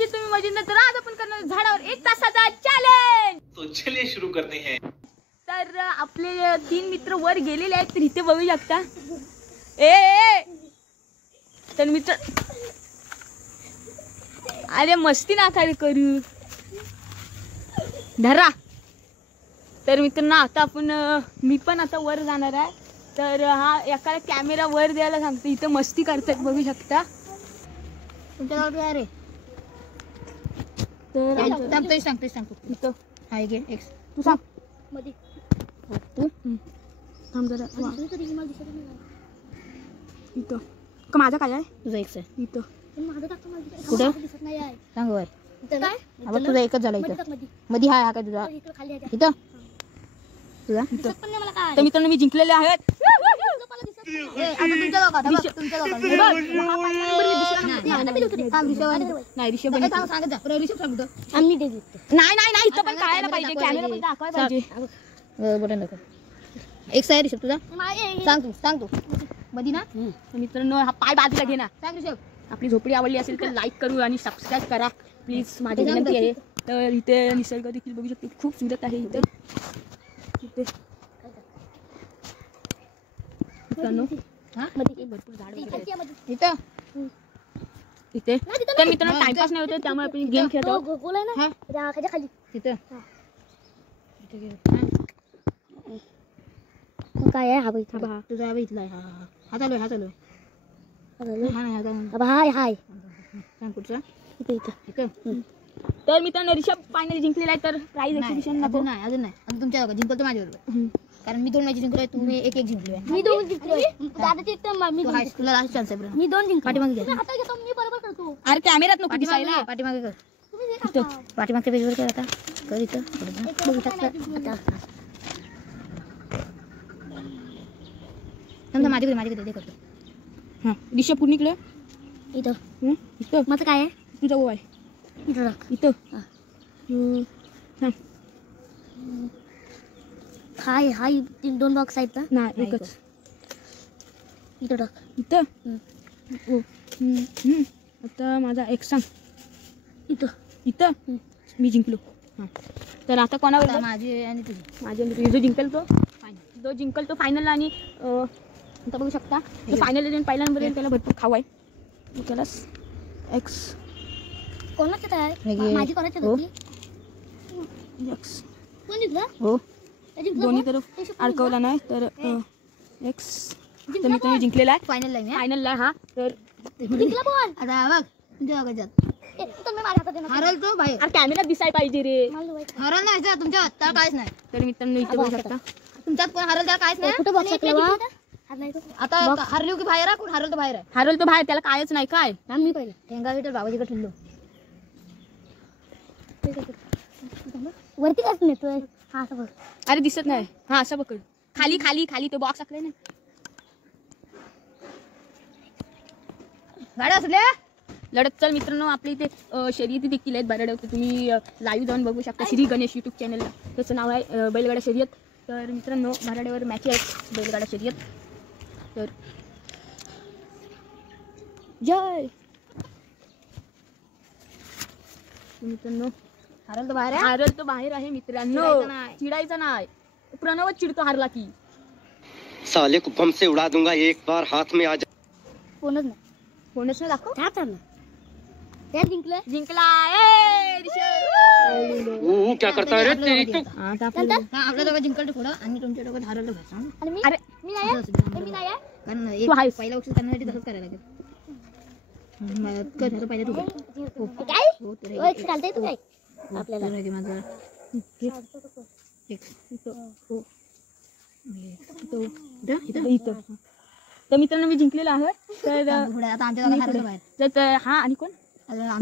पाहिजे तुम्ही मजेत तर आज आपण करणार झाडावर 1 तासाचा चॅलेंज। तो चलिए शुरू करते हैं। तर आपले 3 मित्र वर गेलेले आहेत तर इथे बघू शकता। ए तर मित्र अरे मस्ती ना काय करू धरा। तर मित्रांनो आता आपण मी पण आता वर जाणार आहे। तर हा एकाला कॅमेरा वर द्यायला सांगतो। इथे मस्ती करतात बघू शकता। तुमच्याजवळ काय रे? तर सांगतो इथं हाय गे एक्स तू सांग मध्ये तू थांब जरा इथं का माझा काय आहे? तुझा एक्स आहे इथं कुठं सांग वर आता तुझा एकच झाला इथं मध्ये हाय हा काय तुझा इथं तुझा इथं तर मित्रांनो मी जिंकलेले आहेत। नाही ऋषभ नाही नाही इथं पण कळायला पाहिजे कॅमेरा पण दाखवायला पाहिजे। बटन दाखव एक्स आहे ऋषभ तुझा सांग तू मध्ये ना मित्रांनो हा पाय बाजूला घे ना। सांग ऋषभ आपली झोपडी आवडली असेल तर लाईक करू आणि सबस्क्राईब करा प्लीज माझी विनंती आहे। तर इथे निसर्ग देखील बघू शकतो खूप सुंदर आहे इथे मित्रांनो भरपूर झाड इथं इथे तर मित्रांनो टाइमपास नाही होते त्यामुळे आपण गेम खेळतो। तिथं काय आहे हा बघ तुझा हा इथला आहे हा चालू हाय सांग कुठचा इथं तर मित्रांनो ऋषभ फायनली जिंकलेला आहे। तर प्राइज एक्झिबिशन अजून नाही तुमच्या जिंकल तर माझ्याबरोबर कारण मी 2 मॅच जिंकलोय तुम्ही एक जिंकलोय मी 2 जिंकलोय तुला लास्ट चान्स आहे मी 2 जिंकलो पाठीमागे घे मी बरोबर करतो। अरे कॅमेरात नको दिसायला पाठीमागे कर इथं पाठीमागच्या पेजवर कर आता कर इथं माझ्याकडे ते करतो हां ऋषभ पूर्ण इकडे इथं इथं माझं काय आहे तुझा ओ आहे इथं हां हाय 2 बॉक्स आहेत ना नाही एकच इथं टाक इथं ओ आता माझा एक सांग इथं मी जिंकलो। हां तर आता कोणावर माझी आणि तुझी जो जिंकल तो फायनल आणि आता बघू शकता फायनल जाऊन पहिल्यांदा त्याला भरपूर खाऊ आहे त्याला एक्स कोणाचं आहे माझी कोणाची होती एक्स कोण जिंकला हो दोन्ही तरफ अडकवला नाही तर एक्स तर मी तुम्ही जिंकलेला आहे फायनलला हा। तर जिंकला कोण आता बघ तुमच्या बघायच्यात हरल तो बाहेर कॅमेरा दिसाय पाहिजे रे हरल नाही तुमच्या हातात काहीच नाही तर मित्रांनो इथे बघू शकता तुमच्यात कोण हरल त्याला काहीच नाही कुठे बॉक्स आता हरलो की बाहेर कोण हरल तो बाहेर आहे हरल तो बाहेर त्याला कायच नाही काय मी पहिले ठेंगा विटर बाबाजीकडे ठेवलो वरती काच नेतोय हा असं बघ अरे दिसत नाही हा असं बघ खाली तो बॉक्स असलाय ना गाड्या असल्या लढत चल मित्रांनो आपल्या इथे शर्यती देखील आहेत बऱ्याच तुम्ही लाईव्ह जाऊन बघू शकता श्री गणेश यूट्यूब चॅनलला त्याचं नाव आहे बैलगाडा शर्यत। तर मित्रांनो भराड्यावर मॅच आहेत बैलगाडा शर्यत तर जय मित्रांनो हरल तो बाहेर आहे मित्रांनो चिडायचा नाही प्रणवच चिडतो हारला की साले को बम से उड़ा दूंगा एक बार हाथ में आ जा। फोनच नाही दाखव त्या जिंकला क्या करता है रे तेरी तू आपल्या दोघं जिंकल थोडं आणि तुमच्या दोघं हरवलं अरे कारण एक पहिला बक्षीस करण्यासाठी तसंच करायला लागेल पहिला तू आपल्याला माझं इथं तर मित्रांनो मी जिंकलेला आहे। तर आता आमच्या तर हा आणि कोण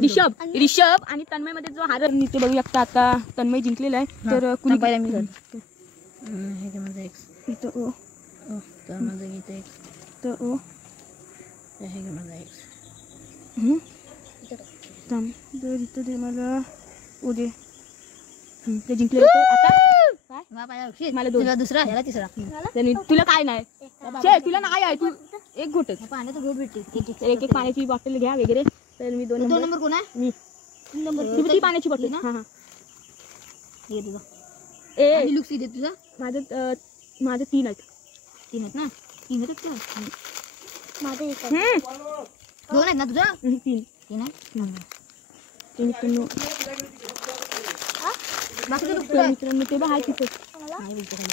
ऋषभ आणि तन्मय मध्ये जो हार ते बघू शकता आता तन्मय जिंकलेला आहे। तर कुणी पहिला मी इथं ओ तर माझं इथे तर ओ हे माझा एक्स तर इथं ते मला उदे ते जिंकले आता काय मला दुसरा ह्याला तिसरा तुला काय नाही तुला नाही आहे तू एक घोटच पाण्याचं घोट भेटते एक पाण्याची बॉटल घ्या वगैरे। तर मी 2 नंबर कोण आहे मी ती पाण्याची बॉटल ना. हा हे तुझं ए लुक्स दे तुझं. माझं 3 आहेत. 3 आहेत ना. 3 आहेत का? माझं 1 2 आहेत ना तुझं. 3 आहे. ते मित्रांनो बाकी लुक्स तर मित्रांनो ते बघ आहे तिथे. नाही बोलतो खाली.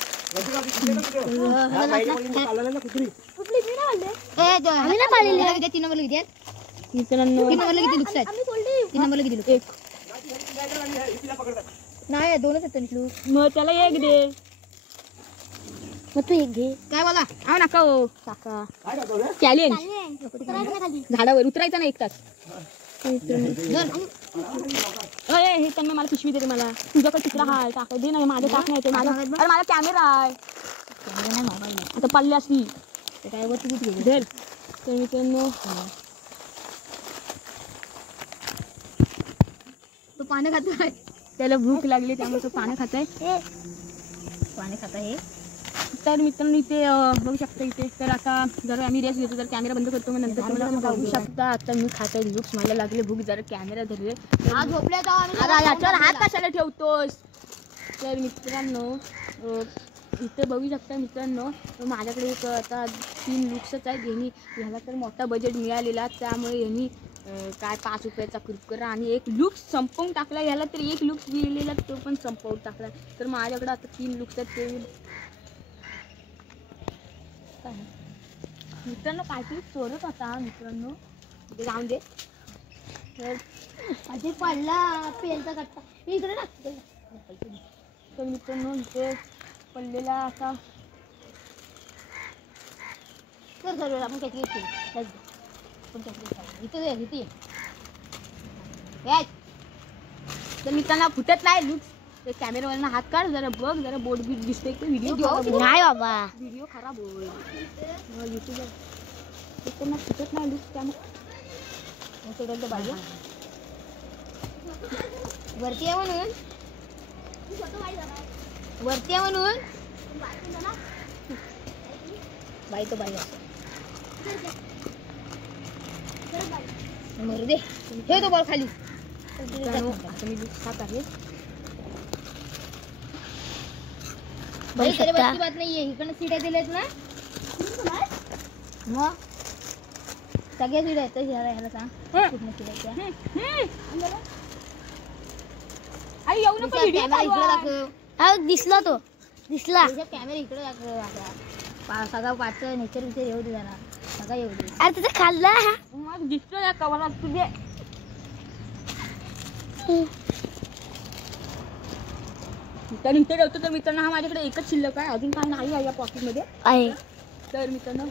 3 नंबरला किती आहेत? मित्रांनो 3 नंबरला किती लुक्स आहेत? 3 नंबरला किती लुक्स? 1. नाही 2च आहेत लुक्स. मग त्याला 1 दे. मग तू 1 घे. काय बोला? आव नका हो काका. चॅलेंज झाडावर उतरायचं नाही 1 तास. हे त्यांना मला पिशवी दे रे. मला तुझ्याकडे तिकडा हाय टाका दे ना. माझं टाक नाही ते माझा. अरे माझा कॅमेरा आहे. आता पडली असती काय वरती कुठे गेली? धर. तर मित्रांनो तो पाणी खातोय. त्याला भूक लागली त्यामुळे तो पाणी खात आहे. पाणी खात आहे. तर मित्रांनो इथे बघू शकता इथे. तर आता जर आम्ही रेस्ट घेतो तर कॅमेरा बंद करतो. मग नंतर तुम्हाला बघू शकता. आता मी खात आहे लुक्स. मला लागले भूक. जरा कॅमेरा धरले. आज झोपल्या याच्यावर हात कशाला ठेवतोस. तर मित्रांनो इथे बघू शकता मित्रांनो माझ्याकडे एक आता 3 लुक्सच आहेत. ह्याला तर मोठा बजेट मिळालेला त्यामुळे यांनी काय 5 रुपयाचा कुरकुरा आणि 1 लुक्स संपवून टाकला. ह्याला तर 1 लुक्स दिलेला तो पण संपवून टाकला. तर माझ्याकडे आता 3 लुक्स आहेत. ते मित्रांनो काहीतरी चोरत होता मित्रांनो. ते जाऊन दे. तर आधी पडला पेनचा कट्टा इकडे टाक. तर मित्रांनो इथे पडलेला असा कर सर्व आपण काही इथे तर मित्रांनो फुटत नाही लुक्स. ते कॅमेरावरनं हात काढ जरा बघ. जरा बोर्ड बीट दिसतोय की व्हिडिओ नाही बाबा. व्हिडिओ खराब होईल युट्यूबवर. त्यांना फुटत नाही लुक्स त्यामुळे बाजू वरती आहे म्हणून. वरती आहे म्हणून बाई तो बाई मरू दे. ठेव तो बॉल खाली. आता मी लुक्स खात आहे. बाई तेरे बस की बात नाहीये. इकडनं सीड्या दिल्यात ना. मग सगळ्या सीड्या आहेत. ह्याला सांग कुठनं सीड्या त्या. आई येऊ नको. कॅमेरा इकडे दाखव. दिसला तो दिसला. कॅमेरा इकडे दाखव. सगळा पाच नेचर विचार येऊ दे जरा. सगळा येऊ दे. अरे तुझं खाल्लं. मग दिसतो या कवरात तुझे. तर इथे ठेवतो. तर मित्रांनो हा माझ्याकडे एकच शिल्लक आहे. अजून काय नाही आहे या पॉकेटमध्ये. आहे तर मित्रांनो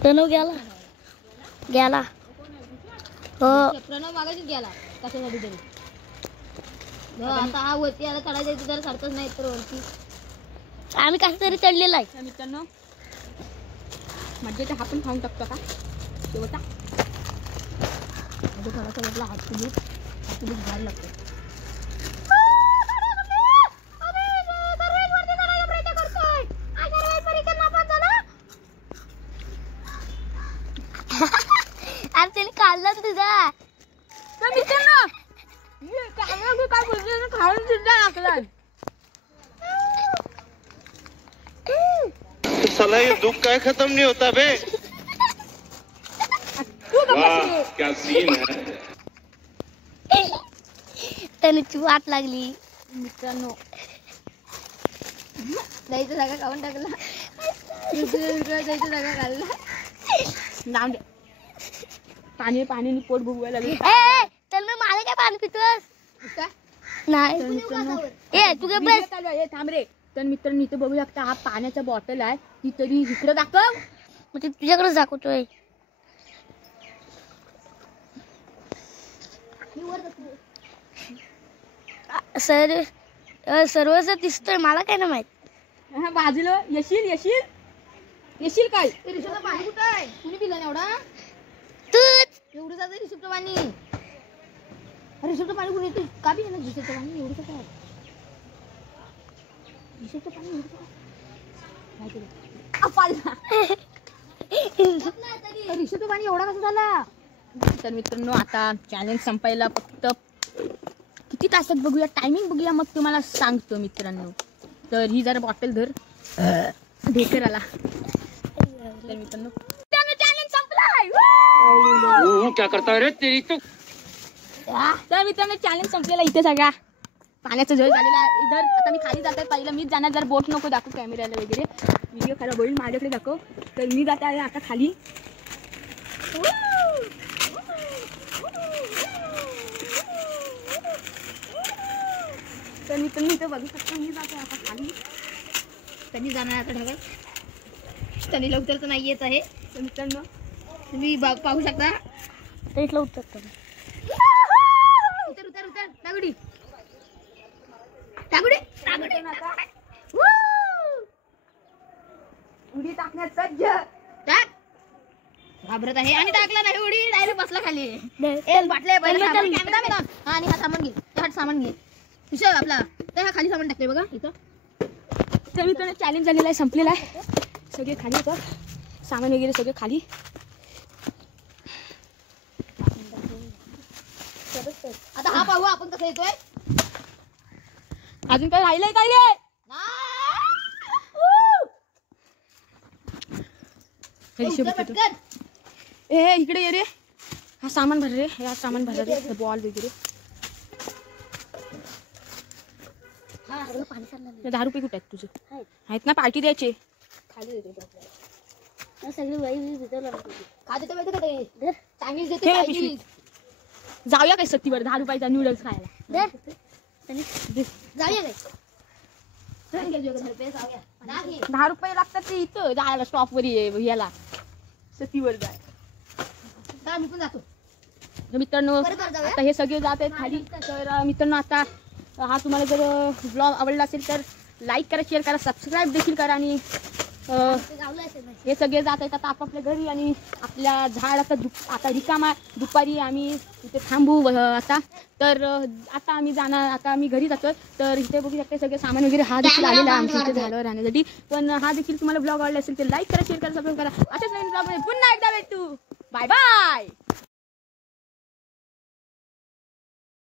प्रणव गेला हो. प्रणव मागाशीच गेला कशासाठी तरी. आता हा वरती आला चढायचा जरा सारखंच नाही तर वरती आम्ही कसं तरी चढलेला आहे. तर मित्रांनो मज्जाचा हा पण खाऊन टाकतो का शेवटा. थोडासा वरला हात तुलीत घ्यायला लागतो. अरे त्याने खाल्लं तुझा. तर मित्रांनो काय बोलतो खाऊन सुद्धा टाकला. साला ये दुख का खत्म नहीं होता बे. वाह क्या सीन है. त्याने वाट लागली. मित्रांनो जायचं जागा खाऊन टाकला. जायचं जागा खाल्ला. नाव दे. पाणी पोट भुगवायला लागले. तर मी मला काय पाणी पितोस नाही. तर मित्रांनो ए तू काय बस. चालू आहे थांब रे. तर मित्रांनो इथे बघू शकता हा पाण्याचा बॉटल आहे. ती तरी इकडे दाखव. मग ते तुझ्याकडेच दाखवतोय. सर्वच दिसतोय मला काय ना माहित. हा बाजूला येशील काय. रिसोचं पाणी कुठं आहे. कुणी पिलं ना एवढा. तूच एवढं जातं रिसोचं पाणी. रिसोचं पाणी कुणी येते का पिलं ना. रिसोचं पाणी एवढं काय. रिसोचं पाणी एवढं काय. आपला रिसोचं पाणी एवढा कसं झाला. तर मित्रांनो आता चॅलेंज संपायला फक्त किती तासात बघूया, टायमिंग बघूया, मग तुम्हाला सांगतो मित्रांनो. तर ही जरा बॉटल धर ढेकर आला. तर मित्रांनो चॅलेंज संपलाय. क्या करता रे तेरी तू. तर मित्रांनो चॅलेंज संपलेला इथे सगळा पाण्याचा झळ झालेला आहे. इधर आता मी खाली जात आहे. पहिलं मीच जाणार, जर बोट नको दाखव कॅमेऱ्याला वगैरे, व्हिडिओ खराब होईल, माझ्याकडे दाखव. तर मी जात आहे आता खाली. तर मित्रांनो इथे बघू शकता मी जाते आता खाली. कधी जाणार आता ढगात? तरी लवकर तर नाही येत आहे. तर मित्रांनो तुम्ही पाहू शकता. इथलं उतरतो. उतर उतर उतर टागुडी टागुडी टागुडी. उडी टाकण्यात सज्ज. टाक. घाबरत आहे आणि टाकला नाही उडी, डायरेक्ट बसला खाली. एक बाटले आणि हा सामान घे, हा सामान घे. हिशोब आपला तर हा खाली सामान टाकले बघा इथं. तर मित्रांनो चॅलेंज झालेला आहे, संपलेला आहे. सगळे खाली होतं, सामान वगैरे सगळे खाली. आता हा पाहू आपण कसं येतोय. अजून काय राहिलंय काय रे? हिशोब उतर किती? पटकन. ए इकडे ये रे, हा सामान भर रे, हा सामान भर रे, बॉल वगैरे. हा सगळं पाणी सांडलं. 10 रुपये कुठे आहेत तुझे? आहेत ना, पार्टी द्यायचे. खाली देतो सगळी बाई भिजवलं खा देतो माहिती का ते चायनीज देतो हे चायनीज. पिशवी. जाऊया काय सत्तीवर 10 रुपयाचा नूडल्स खायला. जाऊया काय चल घे जोग धरते जाऊया. नाही 10 रुपये लागतात ते इथं जायला, स्टॉपवर याला सत्तीवर जाय. चला मी पण जातो. तर मित्रांनो परत जाऊया. आता हे सगळे जात आहेत खाली. तर मित्रांनो आता हा तुम्हाला जर ब्लॉग आवडला असेल तर लाईक करा, शेअर करा, सबस्क्राईब देखील करा. आणि गावलं असेल नाही. हे सगळे जात आहेत आता आपापल्या घरी. आणि आपल्या झाड आता रिकामा, दुपारी आम्ही इथे थांबू आता. तर आता आम्ही जाणार, आता आम्ही घरी जातोय. तर इथे बघू शकता सगळे सामान वगैरे हा देखील आलेला आहे आमच्या इथे झाडावर राहण्यासाठी. पण हा देखील तुम्हाला ब्लॉग आवडला असेल तर लाईक करा, शेअर करा, सबस्क्राईब करा. अशाच नवीन ब्लॉग मध्ये पुन्हा एकदा भेटू. Bye bye.